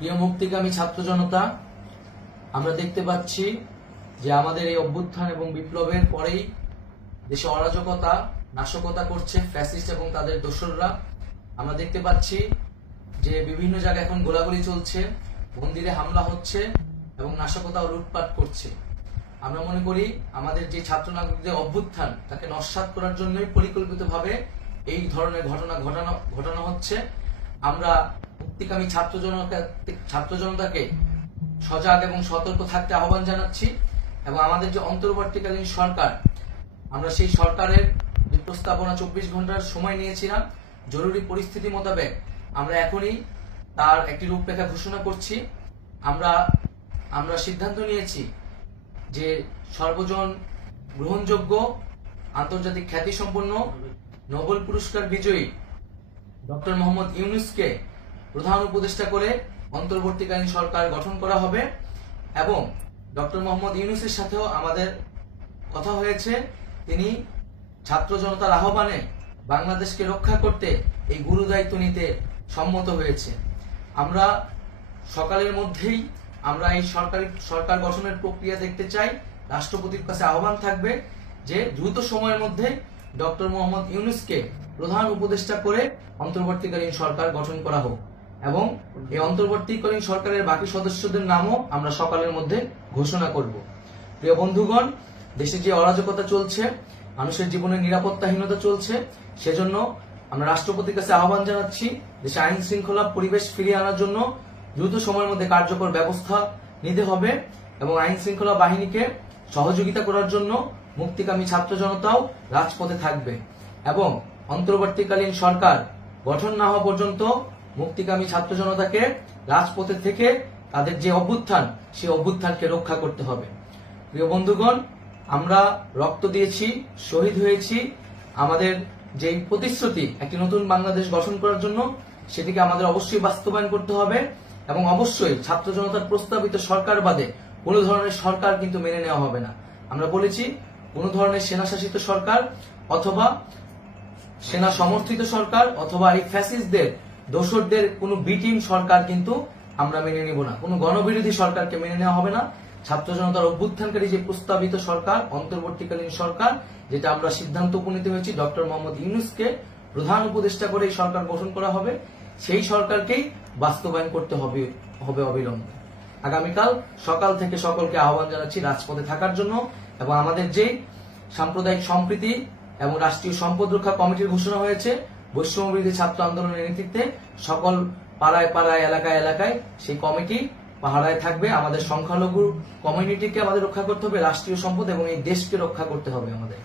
প্রিয় মুক্তিকামী ছাত্র জনতা, আমরা দেখতে পাচ্ছি যে আমাদের এই অভ্যুত্থান এবং বিপ্লবের পরেই দেশে অরাজকতা নাশকতা করছে ফ্যাসিস্ট এবং তাদের দোসররা। আমরা দেখতে পাচ্ছি যে বিভিন্ন জায়গায় এখন গোলাগুলি চলছে, মন্দিরে হামলা হচ্ছে এবং নাশকতা ও লুটপাট করছে। আমরা মনে করি আমাদের যে ছাত্র নাগরিকদের অভ্যুত্থান তাকে নস্যাৎ করার জন্যই পরিকল্পিতভাবে এই ধরনের ঘটনা ঘটানো হচ্ছে। আমরা মুক্তিকামী ছাত্র জনতাকে সজাগ এবং সতর্ক থাকতে আহ্বান জানাচ্ছি এবং আমাদের যে অন্তর্বর্তীকালীন সরকার, আমরা সেই সরকারের প্রস্তাবনা 24 ঘন্টার সময় নিয়েছিলাম। জরুরি পরিস্থিতি মোতাবেক আমরা এখনই তার একটি রূপরেখা ঘোষণা করছি। আমরা সিদ্ধান্ত নিয়েছি যে সর্বজন গ্রহণযোগ্য আন্তর্জাতিক খ্যাতিসম্পন্ন নোবেল পুরস্কার বিজয়ী ডক্টর মোহাম্মদ ইউনূসকে প্রধান উপদেষ্টা করে অন্তর্বর্তীকালীন সরকার গঠন করা হবে এবং ডক্টর মোহাম্মদ ইউনূসের সাথেও আমাদের কথা হয়েছে। তিনি ছাত্র জনতার আহ্বানে বাংলাদেশকে রক্ষা করতে এই গুরু দায়িত্ব নিতে সম্মত হয়েছে। আমরা সকালের মধ্যেই আমরা এই সরকার গঠনের প্রক্রিয়া দেখতে চাই। রাষ্ট্রপতির কাছে আহ্বান থাকবে যে দ্রুত সময়ের মধ্যে ডক্টর মোহাম্মদ ইউনূসকে প্রধান উপদেষ্টা করে অন্তর্বর্তীকালীন সরকার গঠন করা হোক এবং এই অন্তর্বর্তীকালীন সরকারের বাকি সদস্যদের নামও আমরা সকালের মধ্যে ঘোষণা করব। প্রিয় বন্ধুগণ, দেশে যে অরাজকতা চলছে, মানুষের জীবনের নিরাপত্তাহীনতা চলছে, সেজন্য আমরা রাষ্ট্রপতির কাছে আহ্বান জানাচ্ছি দেশে আইন শৃঙ্খলা পরিবেশ ফিরিয়ে আনার জন্য দ্রুত সময়ের মধ্যে কার্যকর ব্যবস্থা নিতে হবে এবং আইন শৃঙ্খলা বাহিনীকে সহযোগিতা করার জন্য মুক্তিকামী ছাত্র জনতাও রাজপথে থাকবে এবং অন্তর্বর্তীকালীন সরকার গঠন না হওয়া পর্যন্ত মুক্তিকামী ছাত্র জনতাকে রাজপথে থেকে তাদের যে অভ্যুত্থান সেই অভ্যুত্থানকে রক্ষা করতে হবে। প্রিয় বন্ধুগণ, আমরা রক্ত দিয়েছি, শহীদ হয়েছি। আমাদের যে প্রতিশ্রুতি একটি নতুন বাংলাদেশ গঠন করার জন্য, সেটিকে আমাদের অবশ্যই বাস্তবায়ন করতে হবে এবং অবশ্যই ছাত্র জনতার প্রস্তাবিত সরকার বাদে কোন ধরনের সরকার কিন্তু মেনে নেওয়া হবে না। আমরা বলেছি কোন ধরনের সেনা শাসিত সরকার অথবা সেনা সমর্থিত সরকার অথবা এই ফ্যাসিস্টদের দোসরদের কোন বি টিম সরকার কিন্তু আমরা মেনে নিব না। কোন গণবিরোধী সরকারকে মেনে নেওয়া হবে না। ছাত্র জনতার অভ্যুত্থানকারী যে প্রস্তাবিত সরকার, অন্তর্বর্তীকালীন সরকার, যেটা আমরা সিদ্ধান্ত উপনীত হয়েছি ডক্টর মোহাম্মদ ইউনূসকে প্রধান উপদেষ্টা করে এই সরকার গঠন করা হবে, সেই সরকারকেই বাস্তবায়ন করতে হবে অবিলম্বে। আগামীকাল সকাল থেকে সকলকে আহ্বান জানাচ্ছি রাজপথে থাকার জন্য এবং আমাদের যে সাম্প্রদায়িক সম্প্রীতি এবং রাষ্ট্রীয় সম্পদ রক্ষা কমিটির ঘোষণা হয়েছে বৈষম্যবিরোধী ছাত্র আন্দোলনের নেতৃত্বে সকল পাড়ায় পাড়ায় এলাকায় এলাকায় সেই কমিটি পাহারায় থাকবে। আমাদের সংখ্যালঘু কমিউনিটিকে আমাদের রক্ষা করতে হবে, রাষ্ট্রীয় সম্পদ এবং এই দেশকে রক্ষা করতে হবে আমাদের।